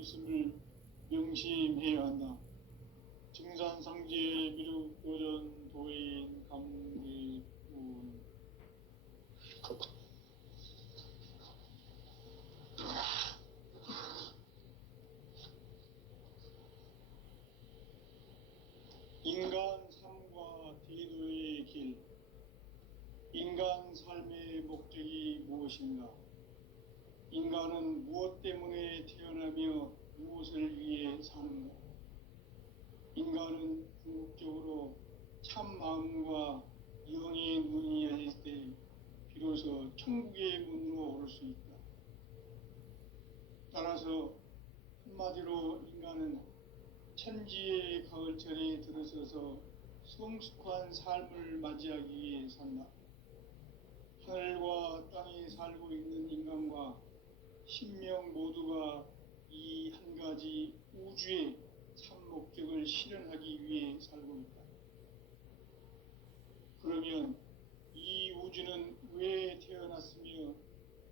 있음을 명심해야 한다. 증산상제 미륵 도전 도인 감리문. 인간 삶과 대도의 길. 인간 삶의 목적이 무엇인가? 인간은 무엇 때문에 태어나며 무엇을 위해 사는가? 인간은 궁극적으로 참 마음과 영의 눈이 열릴 때 비로소 천국의 문으로 오를 수 있다. 따라서 한마디로 인간은 천지의 가을철에 들어서서 성숙한 삶을 맞이하기 위해 산다. 하늘과 땅에 살고 있는 인간과 신명 모두가 이 한 가지 우주의 참 목적을 실현하기 위해 살고 있다. 그러면 이 우주는 왜 태어났으며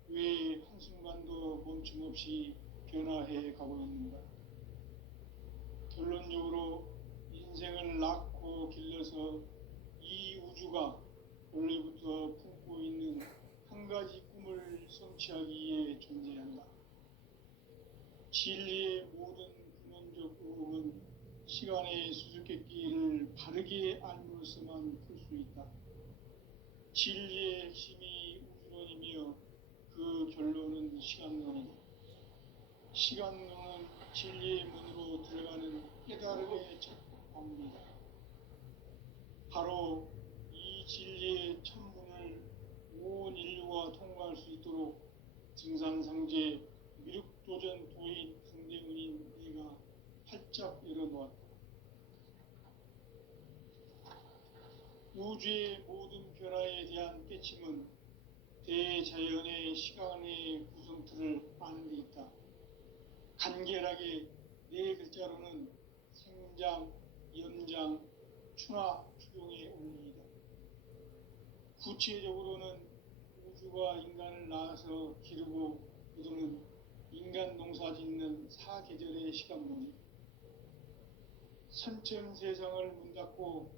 왜 한순간도 멈춤없이 변화해 가고 있는가? 결론적으로 인생을 낳고 길러서 이 우주가 원래부터 품고 있는 한 가지 꿈을 성취하기 위해 존재한다. 진리의 모든 근원적 의혹은 시간의 수수께끼를 바르게 알므로서만 풀 수 있다. 진리의 핵심이 우주론이며 그 결론은 시간론이다. 시간론은 진리의 문으로 들어가는 깨달음의 첫 방문이다. 바로 이 진리의 천문을 온 인류가 통과할 수 있도록 증산상제 미륵도전 도인 강대훈인 내가 활짝 열어놓았다. 우주의 모든 변화에 대한 깨침은 대자연의 시간의 구성틀을 아는 데 있다. 간결하게 네 글자로는 생장, 연장, 추나 추종의 원리이다. 구체적으로는 우주가 인간을 낳아서 기르고 거두는 인간 농사 짓는 사계절의 시간론이, 선천 세상을 문닫고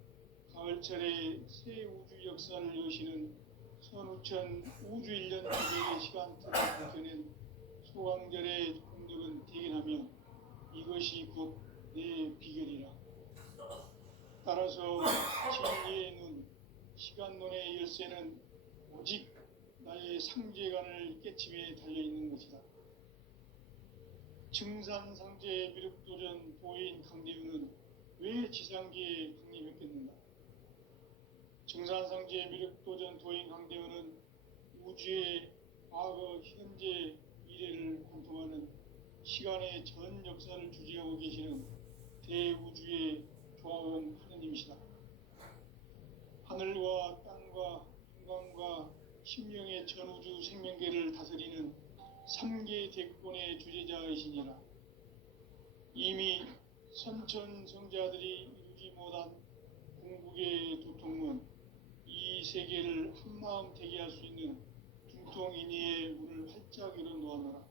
가을철에 새 우주 역사를 여시는 선우천 우주 1년 기계의 시간틀을 밝혀낸 소강절의 공덕은 대견하며 이것이 곧 내 비결이라. 따라서 진리의 눈, 시간론의 열쇠는 오직 나의 상제관을 깨침에 달려있는 것이다. 증산상제 미륵도전 도인 강대훈은 왜 지상계에 강림했겠는가? 증산상제 미륵도전 도인 강대훈은 우주의 과거, 현재, 미래를 관통하는 시간의 전 역사를 주재하고 계시는 대우주의 조화원 하느님이시다. 하늘과 땅과 인간과 신명의 전우주 생명계를 다스리는 3계 대권의 주재자이시니라. 이미 선천성자들이 이루지 못한 궁극의 도통문, 이 세계를 한마음 되게 할 수 있는 중통인의의 문을 활짝 열어놓아노라.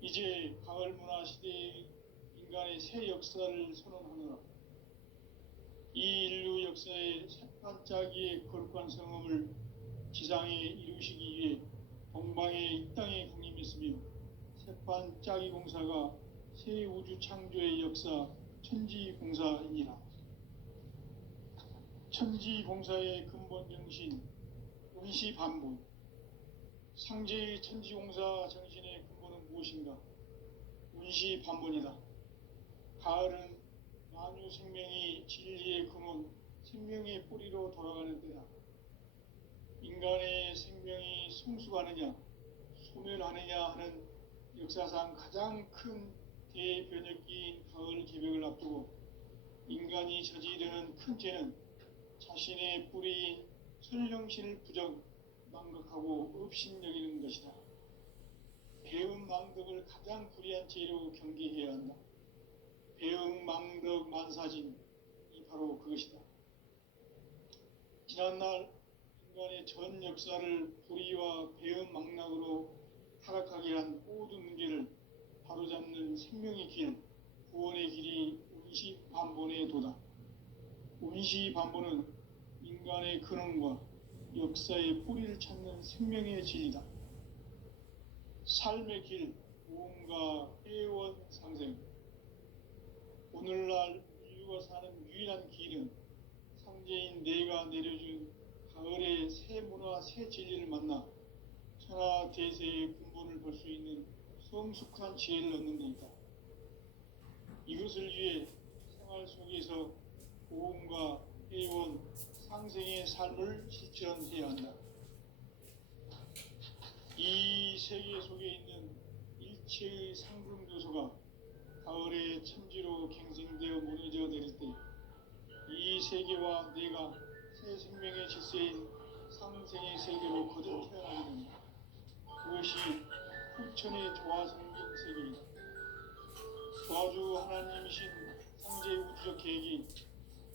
이제 가을 문화 시대의 인간의 새 역사를 선언하노라. 이 인류 역사의 새반짝이의 거룩한 성음을 지상에 이루시기 위해 동방에 이 땅에 강림했으며, 새반짝이 공사가 새 우주 창조의 역사 천지공사이니라. 천지공사의 근본 정신, 원시반복. 상제의 천지공사 정신의 근본은 무엇인가? 원시반복이다. 가을은 만유 생명이 진리의 근원, 생명의 뿌리로 돌아가는 때다. 인간의 생명이 성숙하느냐, 소멸하느냐 하는 역사상 가장 큰 대변혁기인 가을 개벽을 앞두고 인간이 저지르는 큰 죄는 자신의 뿌리인 설령신을 부정, 망각하고 업신여기는 것이다. 배움 망덕을 가장 불의한 죄로 경계해야 한다. 배움 망덕 만사진이 바로 그것이다. 지난날 인간의 전 역사를 불의와 배움 망락으로 타락하게 한 모든 문제를 바로잡는 찾는 생명의 길, 구원의 길이 운시반본에 도다. 운시반본은 인간의 근원과 역사의 뿌리를 찾는 생명의 진리다. 삶의 길, 무언가 애원 상생. 오늘날 인류가 사는 유일한 길은 상제인 내가 내려준 가을의 새 문화, 새 진리를 만나 천하 대세의 근본을 볼 수 있는 성숙한 지혜를 얻는 데 있다. 이것을 위해 생활 속에서 보험과 애원, 상생의 삶을 실천해야 한다. 이 세계 속에 있는 일체의 상승 요소가 가을의 천지로 갱생되어 무너져 내릴 때 이 세계와 내가 새 생명의 질서인 상생의 세계로 거듭 태어나게 된다. 그것이 후천의 조화성경 세계이다. 조화주 하나님이신 상제의 우주적 계획이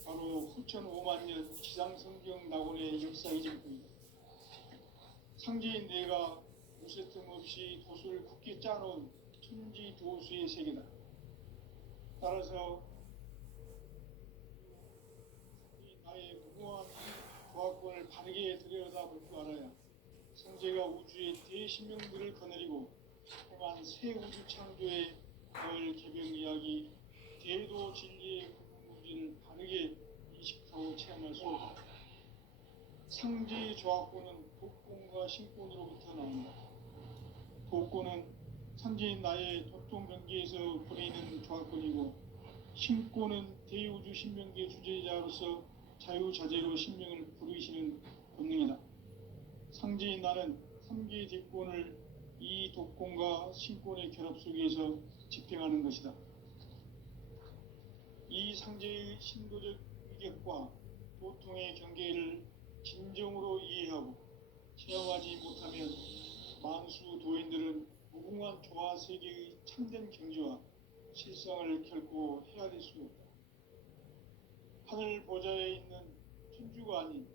바로 후천 5만 년 지상성경 낙원의 역사의 전부이다. 상제인 내가 무쇠틈 없이 도수를 굳게 짜놓은 천지 도수의 세계다. 따라서 나의 무모한 조화권을 바르게 들여다볼 줄 알아야 성제가 우주의 대신명들을 거느리고 행한 새 우주 창조의 가을 개벽 이야기, 대도 진리의 궁극문제를 바르게 인식하고 체험할 수 없다. 상제의 조화권은 독권과 신권으로부터 나온다. 독권은 상제인 나의 도통경계에서 보내는 조화권이고, 신권은 대우주 신명계 주제자로서 자유자재로 신명을 부르시는 권능이다. 상제인 나는 3개의 뒷권을 이 독권과 신권의 결합 속에서 집행하는 것이다. 이 상제의 신도적 위격과 도통의 경계를 진정으로 이해하고 체험하지 못하면 만수 도인들은 무궁한 조화 세계의 참된 경지와 실상을 결코 헤아릴 수 없다. 하늘 보좌에 있는 천주가 아닌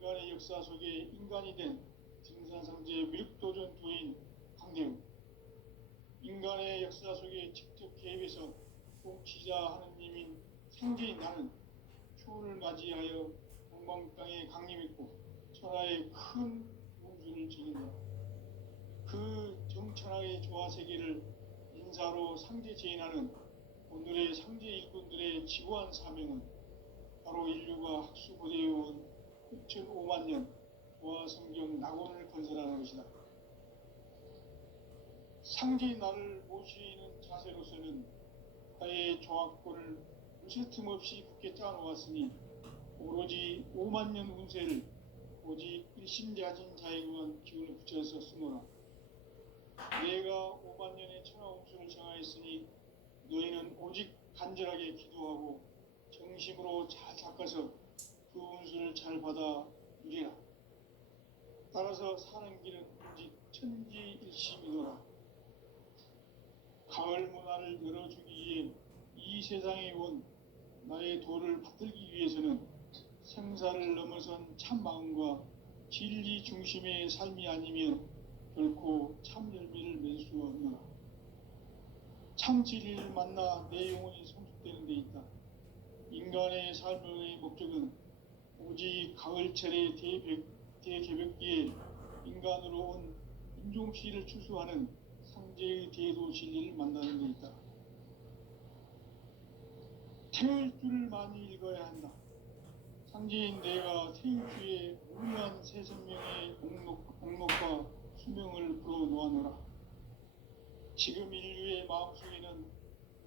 인간의 역사 속에 인간이 된 증산상제 밀도전 도인 강대우, 인간의 역사 속에 직접 개입해서 통치자 하느님인 상제인 나는 초원을 맞이하여 동방 땅에 강림했고 천하의 큰 운수를 지닌다. 그 정천하의 조화세계를 인사로 상제 제인하는 오늘의 상제 일꾼들의 지구한 사명은 바로 인류가 학수고대해온 6,5만 년 조화성경 낙원을 건설하는 것이다. 상제인 나를 모시는 자세로서는 나의 조화권을 무쇠틈 없이 굳게 짜놓았으니 오로지 5만 년 운세를 오직 일심자진 자에게만 기운을 붙여서 쓰노라. 내가 5만 년의 천하 운수를 정하였으니 너희는 오직 간절하게 기도하고 정심으로 잘 닦아서 그 운수를 잘 받아 누리라. 따라서 사는 길은 오직 천지일심이노라. 가을 문화를 열어주기 위해 이 세상에 온 나의 도를 받들기 위해서는 생사를 넘어선 참 마음과 진리 중심의 삶이 아니면 결코 참 열매를 맺을 수 없노라. 참 진리를 만나 내 영혼이 성숙되는 데 있다. 인간의 삶의 목적은 오직 가을철의 대개벽기에 인간으로 온 인종시를 추수하는 상제의 대도 진리를 만나는 데 있다. 태일 줄을 많이 읽어야 한다. 상제인 내가 태일주의 무료한 새 생명의 목록과 수명을 불어놓아노라. 지금 인류의 마음속에는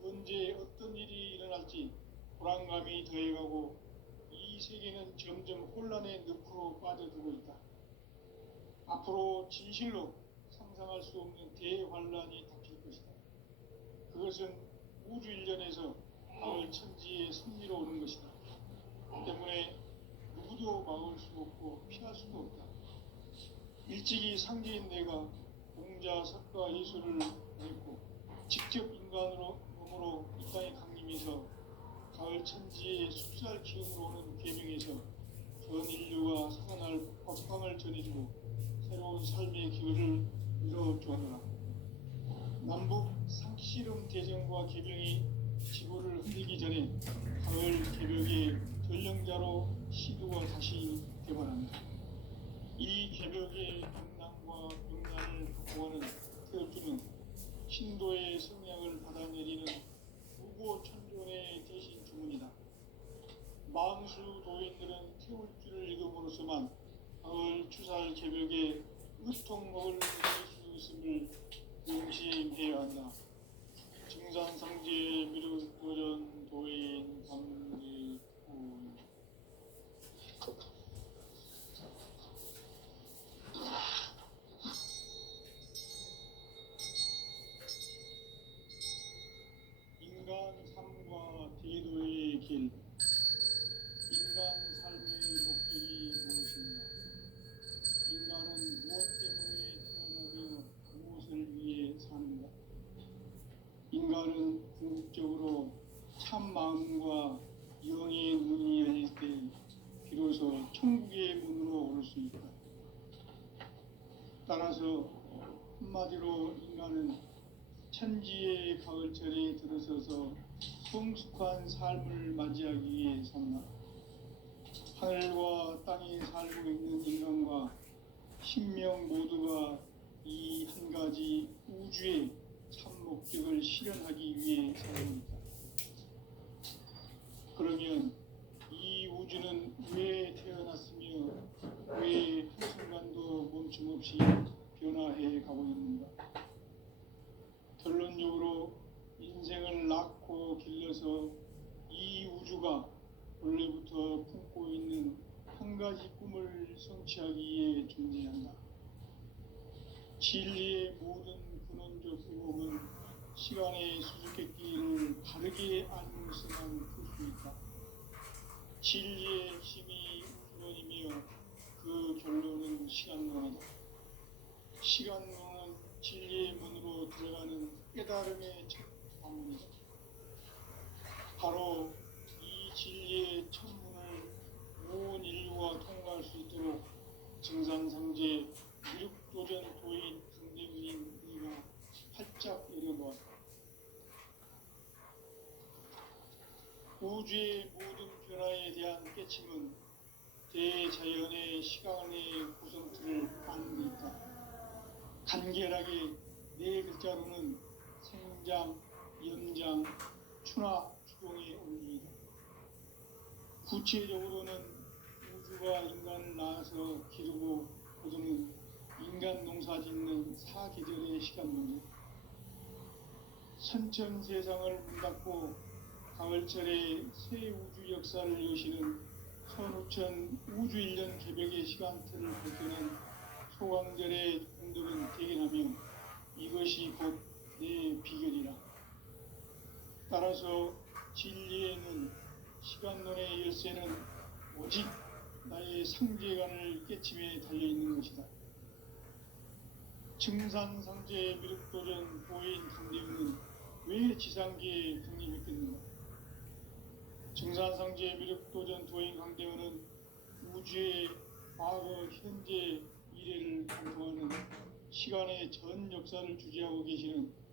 언제 어떤 일이 일어날지 불안감이 더해가고 이 세계는 점점 혼란의 늪으로 빠져들고 있다. 앞으로 진실로 상상할 수 없는 대환란이 닥칠 것이다. 그것은 우주 일련에서 가을 천지의 섭리로 오는 것이다. 때문에 누구도 막을 수 없고 피할 수도 없다. 일찍이 상제인 내가 공자, 석가, 예술을 했고 직접 인간으로 몸으로 이 땅에 강림해서 가을 천지의 숲살 기운으로 오는 계명에서 전 인류가 살아날 법방을 전해주고 새로운 삶의 기회를 이뤄주었노라. 남북 상씨름 대전과 개병이 지구를 흔들기 전에 가을 개벽의 전령자로 시두가 다시 개발합니다. 이 개벽의 경남과 명단을 바꿔가는 태엽주는 신도의 성량을 받아내리는 우고천존의 대신 주문이다. 망수 도인들은 태울주를 읽음으로써만 가을 추살 개벽의 으통목을 누릴 수 있음을 명심해야 한다. 증산상제 미륵도전 도인 감리고 인간 삶과 대도의 길. 인간 삶의 목적이 무엇인가? 인간은 무엇 때문에 태어나며 무엇을 위해 사는가? 인간은 궁극적으로 참 마음과 영의 눈이 열릴 때 비로소 천국의 문으로 오를 수 있다. 따라서 한마디로 인간은 천지의 가을철에 들어서서 성숙한 삶을 맞이하기 위해 산다. 하늘과 땅에 살고 있는 인간과 신명 모두가 이 한 가지 우주의 참 목적을 실현하기 위해 살아갑니다. 그러면 이 우주는 왜 태어났으며 왜 한순간도 멈춤없이 변화해 가고 있는가? 결론적으로 인생을 낳고 길러서 이 우주가 원래부터 품고 있는 한 가지 꿈을 성취하기 위해 존재한다. 진리의 모든 근원적 의혹은 시간의 수수께끼를 바르게 알므로서만 풀 수 있다. 진리의 핵심이 우주론이며 그 결론은 시간론이다. 시간론은 진리의 문으로 들어가는 깨달음의 첫 방문이다. 바로 이 진리의 첫 문을 온 인류가 통과할 수 있도록 증산상제 미륵도전 도인 강대훈인 이가 활짝 열어놓았다. 우주의 모든 변화에 대한 깨침은 대자연의 시간의 구성틀을 아는 데 있다. 간결하게 네 글자로는 생장, 연장, 추나 추동의 원리이다. 구체적으로는 우주가 인간을 낳아서 기르고 거두는 인간 농사 짓는 사계절의 시간 문제. 선천 세상을 문 닫고 가을철에 새 우주 역사를 여시는 선우천 우주 1년 개벽의 시간틀을 밝혀낸 소강절의 공덕은 대견하며 이것이 곧 내 비결이라. 따라서 진리에는 시간론의 열쇠는 오직 나의 상제관을 깨침에 달려있는 것이다. 증산상제 미륵도전 도인 강대훈은 왜 지상계에 강림했겠는가? 증산상제 미륵도전 도인 강대훈은 우주의 과거, 현재, 미래를 관통하는 시간의 전 역사를 주재하고 계시는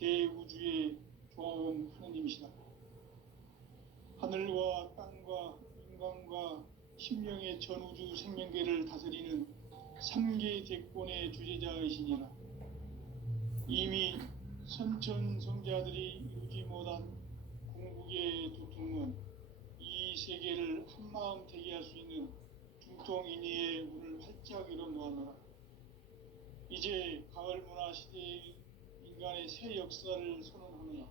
대우주의 조화음 하느님이시다. 하늘과 땅과 인간과 신명의 전우주 생명계를 다스리는 3계 대권의 주재자이시니라. 이미 선천성자들이 이루지 못한 궁극의 도통은 이 세계를 한마음 되게 할 수 있는 중통인의의 문을 활짝 열어놓아노라. 이제 가을 문화 시대의 인간의 새 역사를 선언하노라.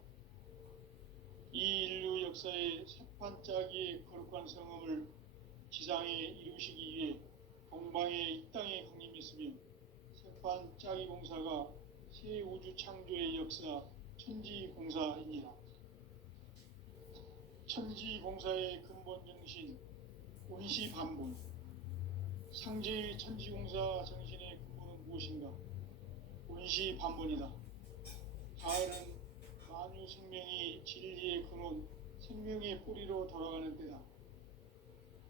이 인류 역사의 새판짜기의 거룩한 성음을 지상에 이루시기 위해 동방의 이 땅에 강림했으며 새판짜기 공사가 새 우주 창조의 역사 천지공사이니라. 천지공사의 근본 정신 온시반본. 상제의 천지공사 정신의 근본은 무엇인가? 온시반본이다. 가을은 만유 생명이 진리의 근원, 생명의 뿌리로 돌아가는 때다.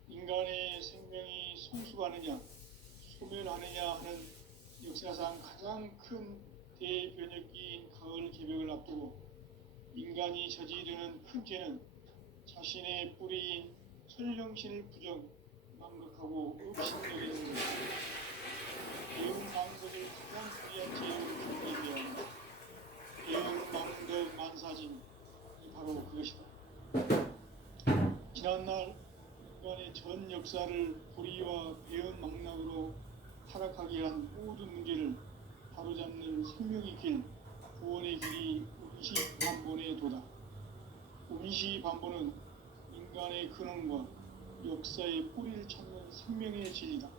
인간의 생명이 성숙하느냐, 소멸하느냐 하는 역사상 가장 큰 대변혁기인 가을 개벽을 앞두고 인간이 저지르는 큰 죄는 자신의 뿌리인 설령신을 망각하고 업신여기는 것입니다. 대응망덕을 가장 불리한 죄로 정리되어 대응망덕 만사진이 바로 그것이다. 지난날 인간의 전 역사를 불의와 배은망락으로 타락하게 한 모든 문제를 바로잡는 생명의 길, 구원의 길이 운시반본의 도다. 운시반본은 인간의 근원과 역사의 뿌리를 찾는 생명의 진리다.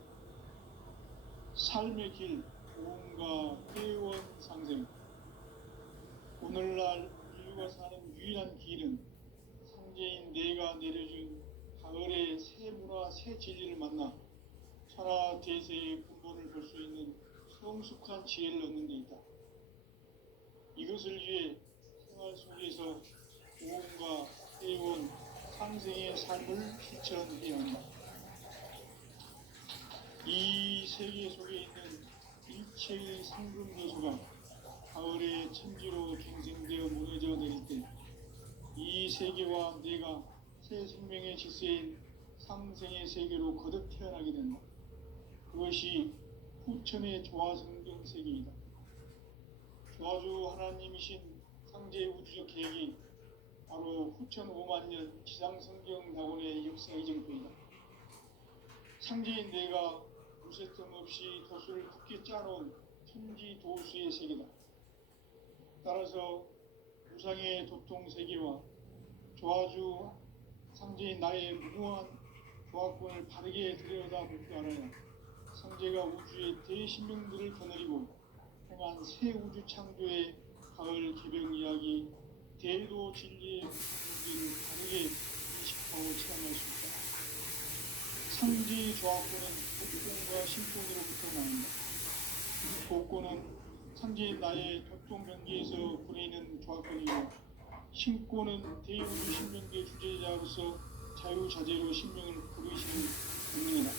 삶의 길, 고음과 회원상생. 오늘날 인류가 사는 유일한 길은 상제인 내가 내려준 가을의 새 문화, 새 진리를 만나 천하 대세의 근본을 볼 수 있는 성숙한 지혜를 얻는 데 있다. 이것을 위해 생활 속에서 고음과 회원, 상생의 삶을 실천해야 한다. 이 세계 속에 있는 일체의 상금 요소가 가을의 천지로 갱생되어 무너져 내릴 때 이 세계와 내가 새 생명의 질서인 상생의 세계로 거듭 태어나게 된다. 그것이 후천의 조화성경 세계이다. 조화주 하나님이신 상제 우주적 계획이 바로 후천 5만년 지상성경 낙원의 역사 이정표이다. 상제인 내가 무쇠틈 없이 도수를 굳게 짜놓은 천지 도수의 세계다. 따라서 우상의 도통 세계와 조화주 상제인 나의 무모한 조화권을 바르게 들여다볼 줄 알아야 상제가 우주의 대신명들을 거느리고 행한 새 우주 창조의 가을 개벽 이야기 대도 진리의 문제를 다르게 인식하고 체험할 수 있다. 상제 조화권은 복권과 신권으로부터 나온다. 복권은 상제인 나의 도통 경계에서 부리는 조화권이고 신권은 대우주 신명계 주제자로서 자유자재로 신명을 부르시는 운명이다.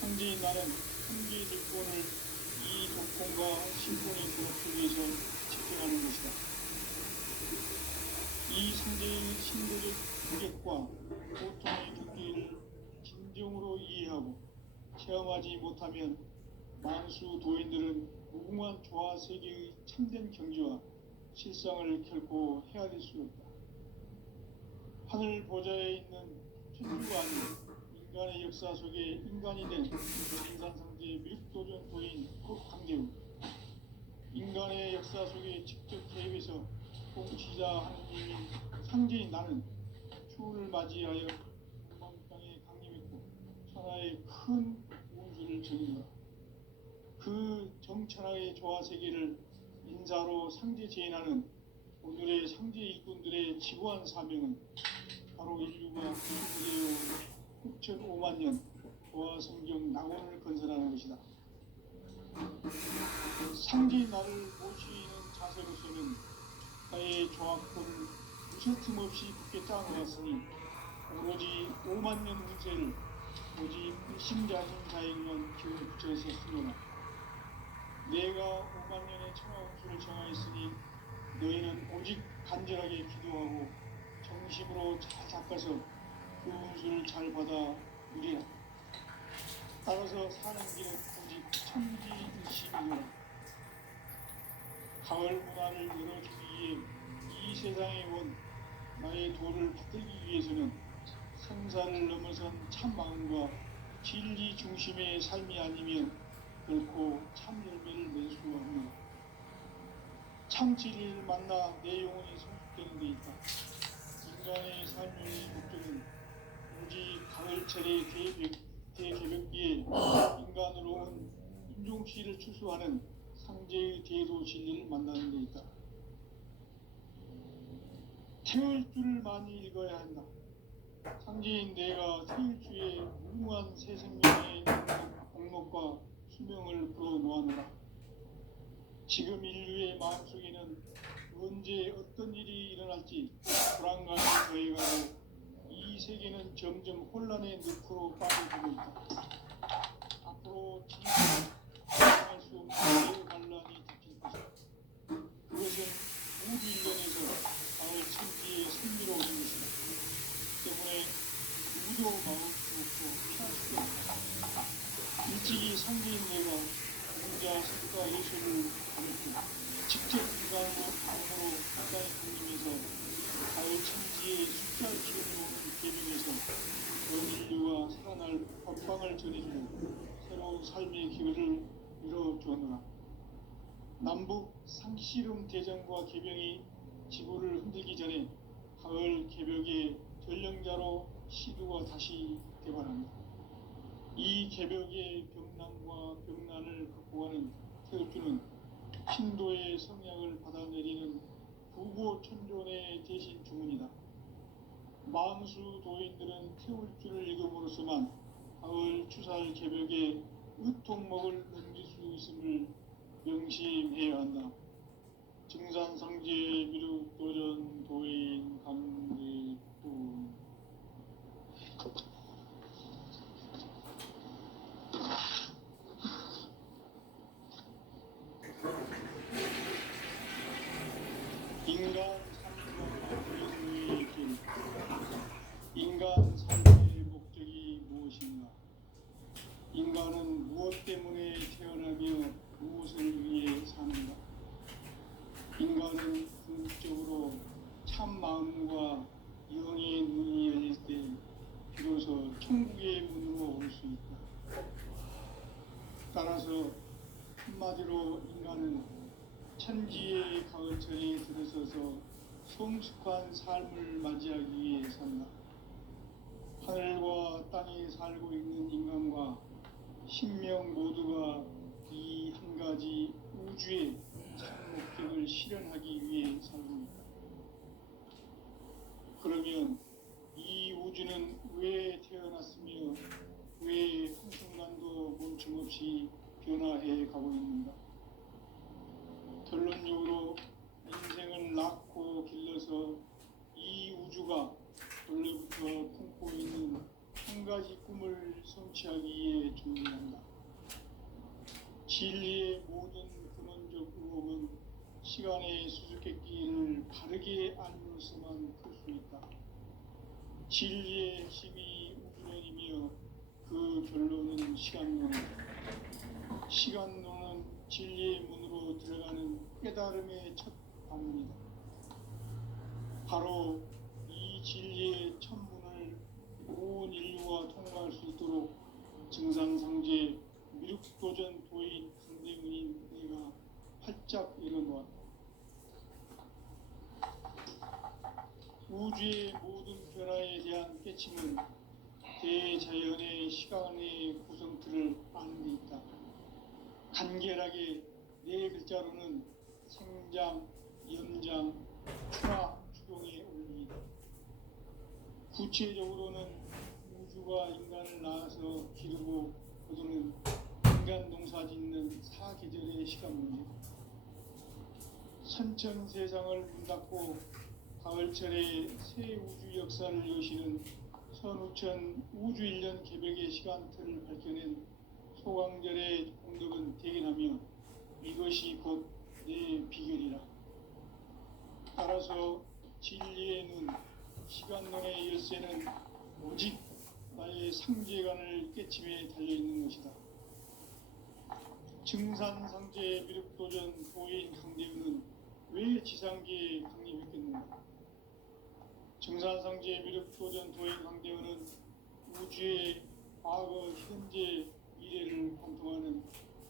상제인 나는 한계의 대권을 이 독권과 신권의 조합을 위해서 집행하는 것이다. 이 상제의 신도적 고객과 고통의 경계를 진정으로 이해하고 체험하지 못하면 만수 도인들은 무궁한 조화 세계의 참된 경지와 실상을 결코 헤아릴 수 없다. 하늘 보좌에 있는 천주가 아닌 인간의 역사 속에 인간이 된 인산상제 밀도전 도인 국강대우, 인간의 역사 속에 직접 개입해서 통치자 하느님인 상제인 나는 추후를 맞이하여 동방 땅에 강림했고 천하의 큰 운수를 정인다. 그 정천하의 조화세계를 인자로 상제 제인하는 오늘의 상제 일꾼들의 지구한 사명은 바로 인류가 구속되어 후천 5만년 조화성경 낙원을 건설하는 것이다. 상제인 나를 모시는 자세로서는 나의 조화권을 무쇠틈 없이 굳게 짜놓았으니 오로지 5만년 운세를 오직 일심자신자에게만 기운을 붙여서 쓰노라. 내가 5만년의 천하운수를 정하였으니 너희는 오직 간절하게 기도하고 정심으로 잘 닦아서 그 운수를 잘 받아 누리라. 따라서 사는 길은 오직 천지일심이노라. 가을 문화를 열어주기 위해 이 세상에 온 나의 도를 받들기 위해서는 생사를 넘어선 참 마음과 진리 중심의 삶이 아니면 결코 참 열매를 낼 수 없는 참 진리를 만나 내 영혼이 성숙되는 데 있다. 인간의 삶의 목적은 오직 가을철의 대개벽기에 인간으로 온 인종시를 추수하는 상제의 대도 진리를 만나는 데 있다. 태을 줄을 많이 읽어야 한다. 상제인 내가 태을 주에 무궁한 새 생명의 공목과 수명을 불어놓아노라. 지금 인류의 마음속에는 언제 어떤 일이 일어날지 불안감이 더해가고 이 세계는 점점 혼란의 늪으로 빠져들고 있다. 앞으로 진정할 수 없는 대반란이 닥칠 것이다. 만무 삶의 기회를 이뤄주었노라. 남북 상씨름 대전과 개병이 지구를 흔들기 전에 가을 개벽의 전령자로 시두가 다시 대발합니다. 이 개벽의 병난과 병난을 극복하는 태극주는 신도의 성약을 받아내리는 부고천존의 대신 주문이다. 만수 도인들은 태울주를 읽음으로써만 가을 추살 개벽에 의통목을 넘길 수 있음을 명심해야 한다. 증산상제 미륵도전 도인 강제도 인간 삶과 인류의 길. 인간 삶의 목적이 무엇인가? 인간은 무엇 때문에 태어나며 무엇을 위해 사는가? 인간은 궁극적으로 참 마음과 영의 문이 열릴 때 비로소 천국의 문으로 올 수 있다. 따라서 한마디로 인간은 천지의 가을철에 들어서서 성숙한 삶을 맞이하기 위해 산다. 하늘과 땅에 살고 있는 인간과 신명 모두가 이 한 가지 우주의 참 목적을 실현하기 위해 살고 있다. 그러면 이 우주는 왜 태어났으며 왜 한순간도 멈춤없이 변화해 가고 있는가? 결론적으로 인생을 낳고 길러서 이 우주가 원래부터 품고 있는 한 가지 꿈을 성취하기 위해 준비한다. 진리의 모든 근원적 의혹은 시간의 수수께끼를 바르게 알므로서만 풀 수 있다. 진리의 핵심이 우주론이며 그 결론은 시간론이다. 시간론은 진리의 문으로 들어가는 깨달음의 첫 방문이다. 바로 이 진리의 첫 문을 온 인류가 통과할 수 있도록 증산상제 미륵도전 도인 강대문인 내가 활짝 열어놓았다. 우주의 모든 변화에 대한 깨침은 대자연의 시간의 구성틀을 아는 데 있다. 간결하게 네 글자로는 생장, 연장, 추나 추동의 원리이다. 구체적으로는 우주가 인간을 낳아서 기르고 거두는 인간 농사 짓는 사계절의 시간 문제. 선천 세상을 문 닫고 가을철에 새 우주 역사를 여시는 선우천 우주 1년 개벽의 시간틀을 밝혀낸 소강절의 공덕은 대견하며 이것이 곧 내 비결이라. 따라서 진리의 눈, 시간론의 열쇠는 오직 나의 상제관을 깨침에 달려있는 것이다. 증산상제 미륵도전 도인 강대우는 왜 지상계에 강림했겠는가? 증산상제 미륵도전 도인 강대우는 우주의 과거, 현재, 미래를 관통하는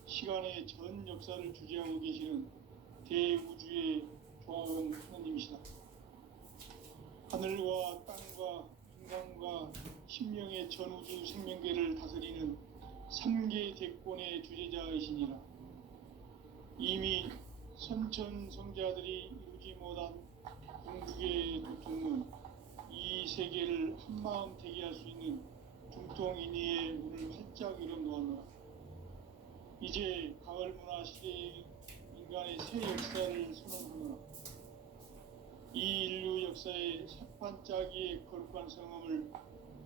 시간의 전 역사를 주재하고 계시는 대우주의 조화원 하나님이시다. 하늘과 땅과 인간과 신명의 전우주 생명계를 다스리는 3계 대권의 주재자이시니라. 이미 선천성자들이 이루지 못한 궁극의 도통은 이 세계를 한마음 되게 할 수 있는 중통인의의 문을 활짝 열어놓았노라. 이제 가을 문화 시대의 인간의 새 역사를 선언하노라. 이 인류 역사의 새판짜기의 거룩한 성험을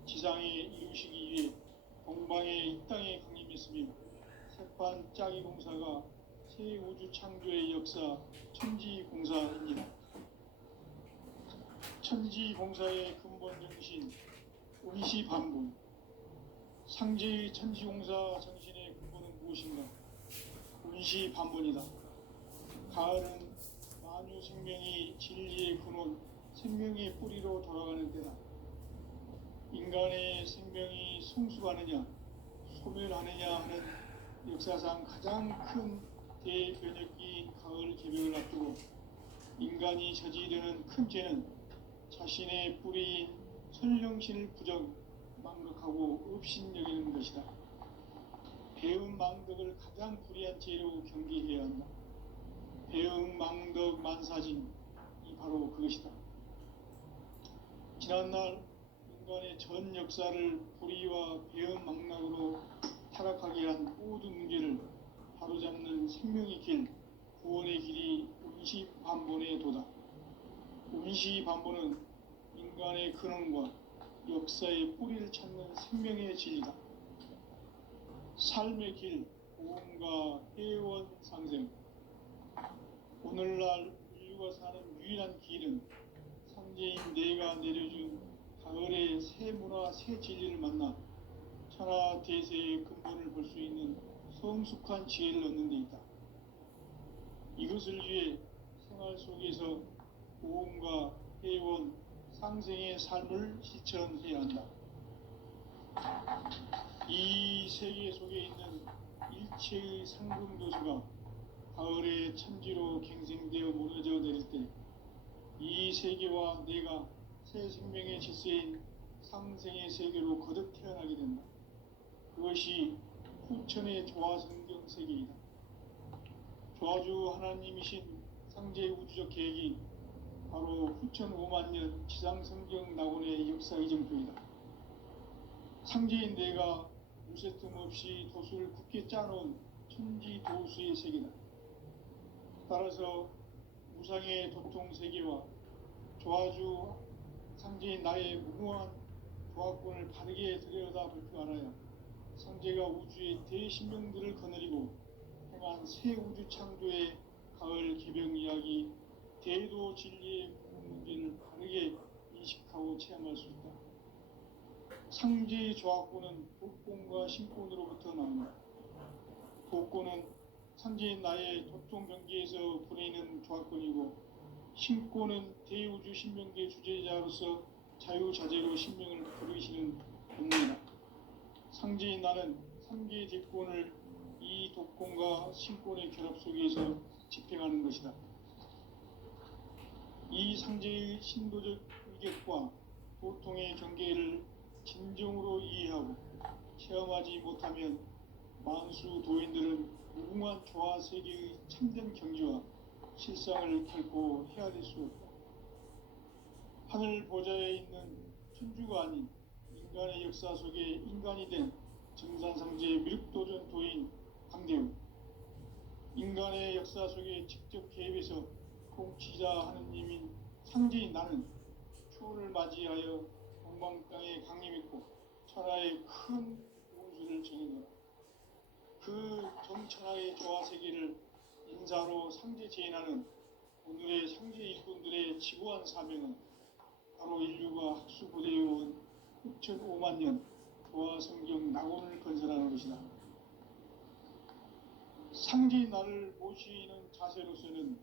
지상에 이루시기 위해 동방의 이 땅에 강림했으며 새판짜기 공사가 새 우주 창조의 역사 천지공사입니다. 천지공사의 근본 정신 운시반분. 상제의 천지공사 정신의 근본은 무엇인가? 운시반분이다. 가을은 만유 생명이 진리의 근원, 생명의 뿌리로 돌아가는 때다. 인간의 생명이 성숙하느냐, 소멸하느냐 하는 역사상 가장 큰 대변혁기인 가을 개벽을 앞두고 인간이 저지르는 큰 죄는 자신의 뿌리인 선령신을 부정 망각하고 업신여기는 것이다. 배은망덕을 가장 불의한 죄로 경계해야 한다. 배은망덕 만사진이 바로 그것이다. 지난날 인간의 전 역사를 불의와 배은망락으로 타락하게 한 모든 문제를 바로잡는 생명의 길, 구원의 길이 운시반본의 도다. 운시반본은 인간의 근원과 역사의 뿌리를 찾는 생명의 진리다. 삶의 길, 보험과 회원 상생. 오늘날 인류가 사는 유일한 길은 상제인 내가 내려준 가을의 새 문화, 새 진리를 만나 천하 대세의 근본을 볼 수 있는 성숙한 지혜를 얻는 데 있다. 이것을 위해 생활 속에서 보험과 회원, 상생의 삶을 실천해야 한다. 이 세계 속에 있는 일체의 상금도수가 가을의 천지로 갱생되어 무너져 내릴 때 이 세계와 내가 새 생명의 질서인 상생의 세계로 거듭 태어나게 된다. 그것이 후천의 조화성경 세계이다. 조화주 하나님이신 상제 우주적 계획이 바로 후천 5만 년 지상성경 낙원의 역사 이정표이다. 상제인 내가 무쇠틈 없이 도수를 굳게 짜놓은 천지 도수의 세계다. 따라서 무상의 도통 세계와 조화주 상제인 나의 무궁한 조화권을 바르게 들여다볼 줄 알아야 상제가 우주의 대신명들을 거느리고 행한 새 우주 창조의 가을 개벽 이야기, 대도 진리의 문제를 바르게 인식하고 체험할 수 있다. 상제의 조화권은 복권과 신권으로부터 나온다. 복권은 상제인 나의 도통 경계에서 보내는 조화권이고, 신권은 대우주 신명계 주제자로서 자유자재로 신명을 부르시는 본능이다. 상제인 나는 3개의 대권을 이 독권과 신권의 결합 속에서 집행하는 것이다. 이 상제의 신도적 위격과 보통의 경계를 진정으로 이해하고 체험하지 못하면 만수 도인들은 무궁한 조화 세계의 참된 경지와 실상을 결코 헤아릴 수 없다. 하늘 보좌에 있는 천주가 아닌 인간의 역사 속에 인간이 된 정산상제의 밀도전 도인 강대우, 인간의 역사 속에 직접 개입해서 통치자 하느님인 상제인 나는 초를 맞이하여 동방땅에 강림했고 천하의 큰 운수를 정해놓아 그 정천하의 조화세계를 인사로 상제 제인하는 오늘의 상제 일꾼들의 지고한 사명은 바로 인류가 학수고대해온 후천 5만 년 조화성경 낙원을 건설하는 것이다. 상제인 나를 모시는 자세로서는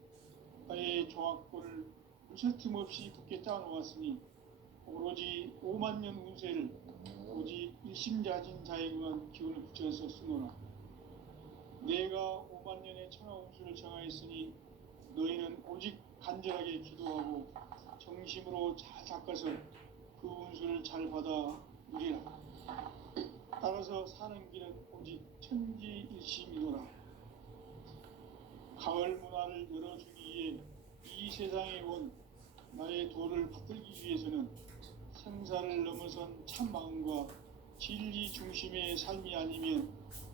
나의 조화권을 무쇠틈 없이 굳게 짜놓았으니 오로지 5만 년 운세를 오직 일심자진 자에게만 기운을 붙여서 쓰노라. 내가 5만 년의 천하 운수를 정하였으니 너희는 오직 간절하게 기도하고 정심으로 잘 닦아서 그 운수를 잘 받아 누리라. 따라서 사는 길은 오직 천지일심이노라. 가을 문화를 열어주기 위해 이 세상에 온 나의 도를 받들기 위해서는 생사를 넘어선 참 마음과 진리 중심의 삶이 아니면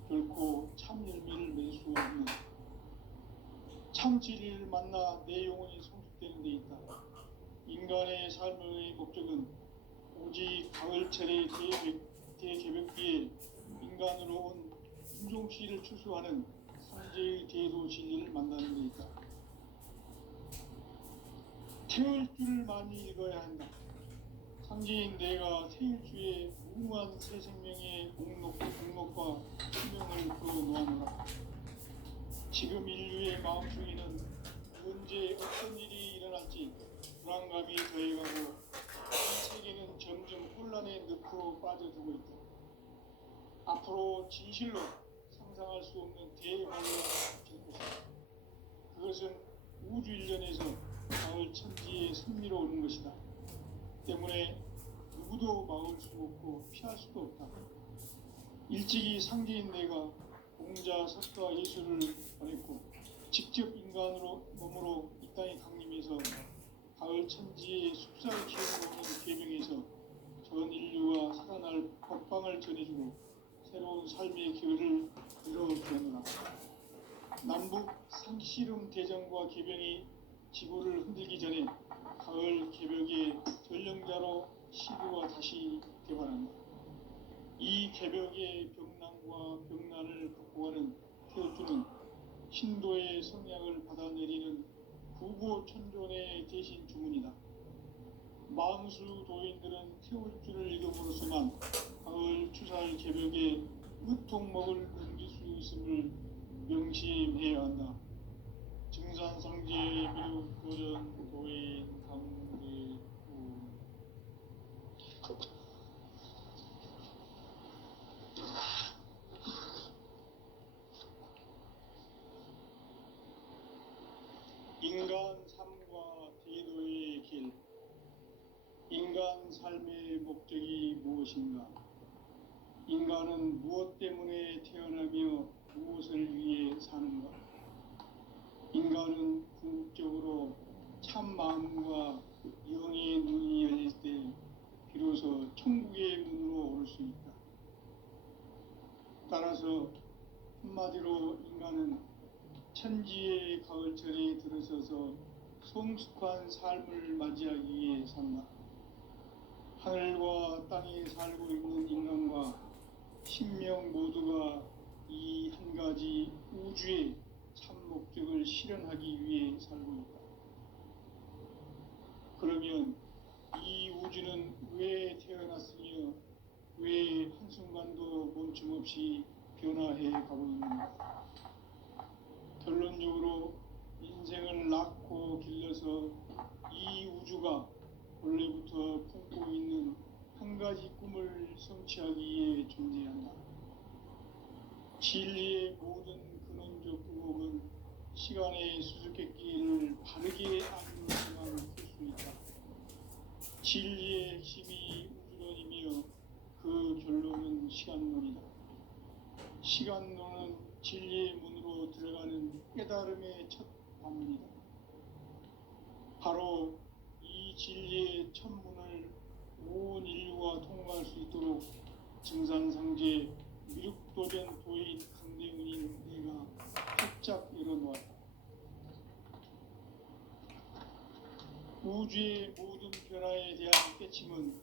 결코 참 열매를 맺을 수 없는 참 진리를 만나 내 영혼이 성숙되는 데 있다. 인간의 삶의 목적은 오직 가을철의 대개벽기에 인간으로 온 인종씨를 추수하는 상제의 대도 진리를 만나는 데 있다. 태울 줄을 많이 읽어야 한다. 상제인 내가 태일주의 무궁한 새 생명의 공록과 수명을 불어놓아노라. 지금 인류의 마음속에는 언제 어떤 일이 일어날지 불안감이 더해가고 세계는 점점 혼란의 늪으로 빠져들고 있다. 앞으로 진실로 상상할 수 없는 대화가 될 것이다. 그것은 우주 일련에서 가을 천지의 승리로 오는 것이다. 때문에 누구도 막을 수 없고 피할 수도 없다. 일찍이 상제인 내가 공자, 석가, 예수를 보냈고 직접 인간으로 몸으로 이 땅에 강림해서 가을 천지의 숲사를 키워오는 계명에서 전 인류가 살아날 법방을 전해주고 새로운 삶의 기회를 열어주었노라. 남북 상씨름 대전과 개병이 지구를 흔들기 전에 가을 개벽의 전령자로 시구가 다시 개발한다. 이 개벽의 병난과 병난을 극복하는 태어주는 신도의 성향을 받아내리는 구보천존의 대신 주문이다. 망수 도인들은 태울주를 읽음으로써만 가을 추살 개벽의 으통목을 넘길 수 있음을 명심해야 한다. 증산상제 미륵 도전 도인 강대우. 인간 삶과 대도의 길. 인간 삶의 목적이 무엇인가? 인간은 무엇 때문에 태어나며 무엇을 위해 사는가? 인간은 궁극적으로 참 마음과 영의 눈이 열릴 때 비로소 천국의 문으로 오를 수 있다. 따라서 한마디로 인간은 천지의 가을철에 들어서서 성숙한 삶을 맞이하기 위해 산다. 하늘과 땅에 살고 있는 인간과 신명 모두가 이 한 가지 우주의 참 목적을 실현하기 위해 살고 있다. 그러면 이 우주는 왜 태어났으며 왜 한순간도 멈춤없이 변화해 가고 있는가? 결론적으로 인생을 낳고 길러서 이 우주가 원래부터 품고 있는 한 가지 꿈을 성취하기 위해 존재한다. 진리의 모든 근원적 의혹은 시간의 수수께끼를 바르게 아는 것만 풀 수 있다. 진리의 핵심이 우주론이며 그 결론은 시간론이다. 시간론은 진리의 문으로 들어가는 깨달음의 첫 관문이다. 바로 이 진리의 첫 문을 온 인류가 통과할 수 있도록 증산상제 미륵도전 도인 강대훈인 내가 활짝 열어놓았다. 우주의 모든 변화에 대한 깨침은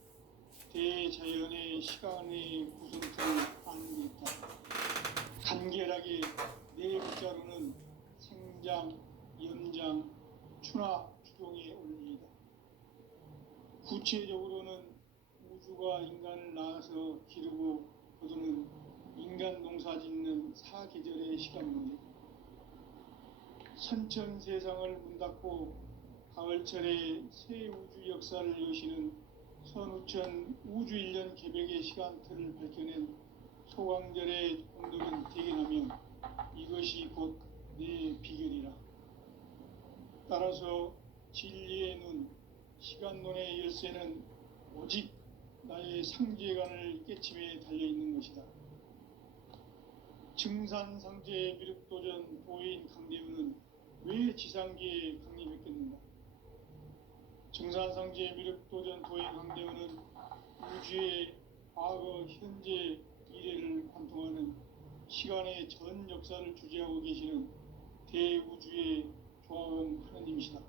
대자연의 시간의 구성틀을 아는 데 있다. 간결하게 네 글자로는 생장, 연장, 추나 추동의 원리이다. 구체적으로는 우주가 인간을 낳아서 기르고 거두는 인간 농사 짓는 사계절의 시간론이다. 선천 세상을 문 닫고 가을철에 새 우주 역사를 여시는 선우천 우주일년 개벽의 시간틀을 밝혀낸 소강절의 공덕은 대견하며 이것이 곧 내 비결이라. 따라서 진리의 눈, 시간론의 열쇠는 오직 나의 상제관을 깨침에 달려있는 것이다. 증산상제 미륵도전 도인 강대훈은 왜 지상계에 강림했겠는가? 증산상제 미륵도전 도인 강대훈은 우주의 과거, 현재, 미래를 관통하는 시간의 전 역사를 주재하고 계시는 대우주의 조화원 하느님이시다.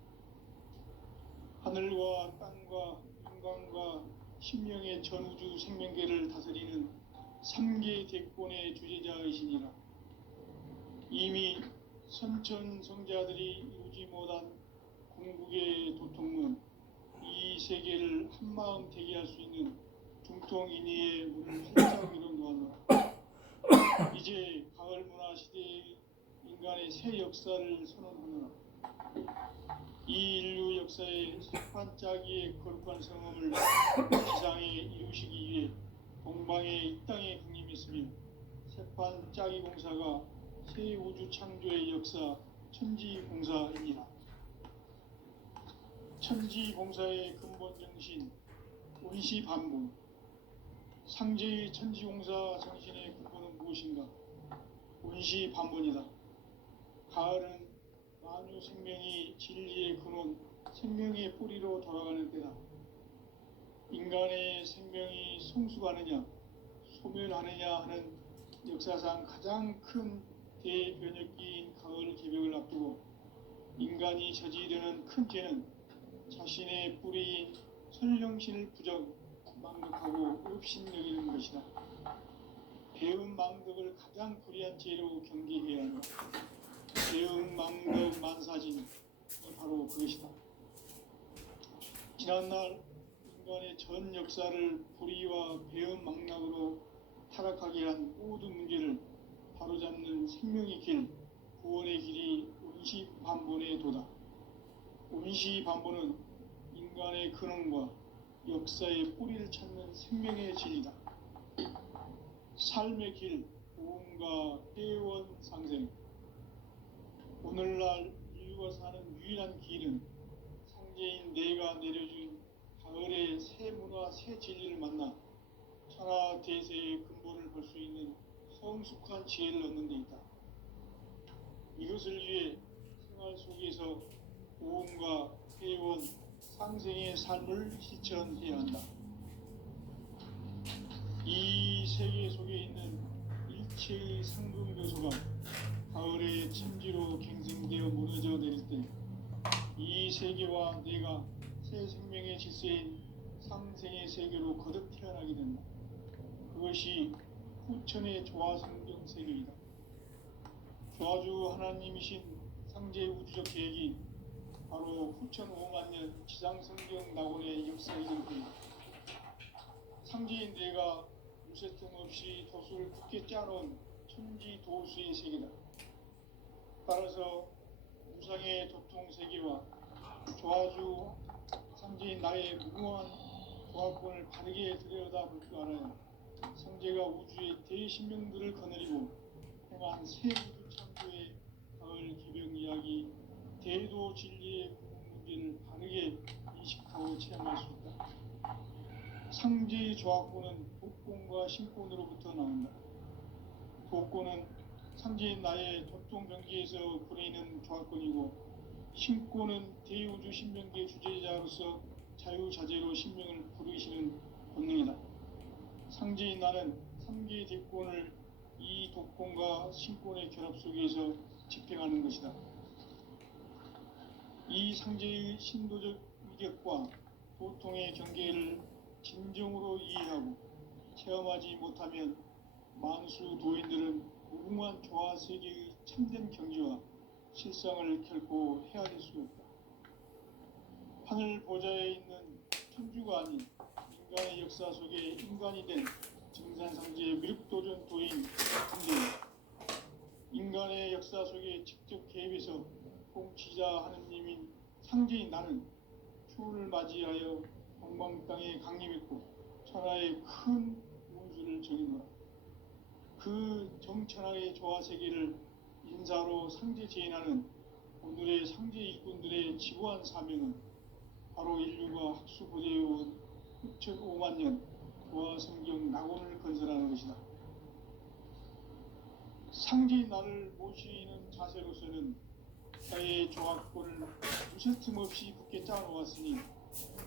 하늘과 땅과 인간과 신명의 전우주 생명계를 다스리는 3계 대권의 주재자이시니라. 이미 선천성자들이 이루지 못한 궁극의 도통문, 이 세계를 한마음 되게 할 수 있는 중통인의의 문을 활짝 열어놓았노라. 이제 가을 문화 시대의 인간의 새 역사를 선언하노라. 이 인류 역사의 반짝이의 거룩한 성험을 지상에 이루시기 위해 동방의 이 땅에 강림했으며 세판 짜기 공사가 새 우주 창조의 역사 천지공사입니다. 천지공사의 근본 정신 원시반본. 상제의 천지공사 정신의 근본은 무엇인가? 원시반본이다. 가을은 만유 생명이 진리의 근원, 생명의 뿌리로 돌아가는 때다. 인간의 생명이 성숙하느냐, 소멸하느냐 하는 역사상 가장 큰 대변혁기인 가을 개벽을 앞두고 인간이 저지르는 큰 죄는 자신의 뿌리인 설령신을 망덕하고 업신여기는 것이다. 배은 망덕을 가장 불의한 죄로 경계해야 한다. 배은 망덕 만사진이 바로 그것이다. 지난날 인간의 전 역사를 불의와 배은 망락으로 타락하게 한 모든 문제를 바로잡는 생명의 길, 구원의 길이 원시반본의 도다. 원시반본은 인간의 근원과 역사의 뿌리를 찾는 생명의 진리다. 삶의 길, 보험과 회원 상생. 오늘날 인류가 사는 유일한 길은 상제인 내가 내려준 가을의 새 문화, 새 진리를 만나 천하 대세의 근본을 볼 수 있는 성숙한 지혜를 얻는 데 있다. 이것을 위해 생활 속에서 보험과 회원, 상생의 삶을 실천해야 한다. 이 세계 속에 있는 일체의 상금 요소가 가을의 천지로 갱생되어 무너져 내릴 때 이 세계와 내가 새 생명의 질서인 상생의 세계로 거듭 태어나게 된다. 그것이 후천의 조화성경 세계이다. 조화주 하나님이신 상제 우주적 계획이 바로 후천 5만 년 지상성경 낙원의 역사이길 뿐이다. 상제인 내가 무쇠 틈 없이 도수를 굳게 짜놓은 천지 도수의 세계다. 따라서 무상의 도통 세계와 조화주 상제인 나의 무궁한 조화권을 바르게 들여다볼 줄 알아야 상제가 우주의 대신명들을 거느리고 행한 새 우주 창조의 가을 기병 이야기, 대도 진리의 문제를 바르게 인식하고 체험할 수 있다. 상제의 조화권은 독권과 신권으로부터 나온다. 독권은 상제인 나의 도통병기에서 부리는 조화권이고, 신권은 대우주 신명계 주제자로서 자유자재로 신명을 부르시는 본능이다. 상제인 나는 3개의 대권을 이 독권과 신권의 결합 속에서 집행하는 것이다. 이 상제의 신도적 위격과 도통의 경계를 진정으로 이해하고 체험하지 못하면 만수 도인들은 무궁한 조화 세계의 참된 경지와 실상을 결코 헤아릴 수 없다. 하늘 보좌에 있는 천주가 아닌 인간의 역사 속에 인간이 된 정산상제의 미륵도전 도인 상제입니다. 인간의 역사 속에 직접 개입해서 통치자 하느님인 상제인 나는 추운을 맞이하여 동방 땅에 강림했고 천하의 큰 운수를 정인노라. 그 정천하의 조화 세계를 인사로 상제 제인하는 오늘의 상제 일꾼들의 지구한 사명은 바로 인류가 학수고대해온 6,5만 년 조화 성경 낙원을 건설하는 것이다. 상제인 나를 모시는 자세로서는 나의 조화권을 무쇠틈 없이 굳게 짜놓았으니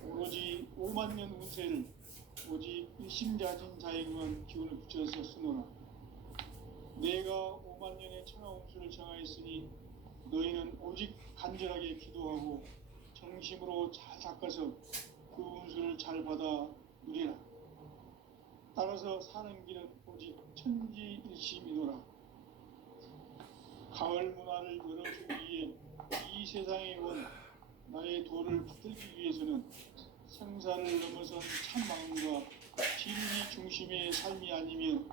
오로지 5만 년 운세를 오직 일심자진 자에게만 기운을 붙여서 쓰노라. 내가 5만 년의 천하 운수를 정하였으니 너희는 오직 간절하게 기도하고 정심으로 잘 닦아서 그 운수를 잘 받아 누리라. 따라서 사는 길은 오직 천지일심이노라. 가을 문화를 열어주기 위해 이 세상에 온 나의 도를 받들기 위해서는 생사를 넘어선 참 마음과 진리 중심의 삶이 아니면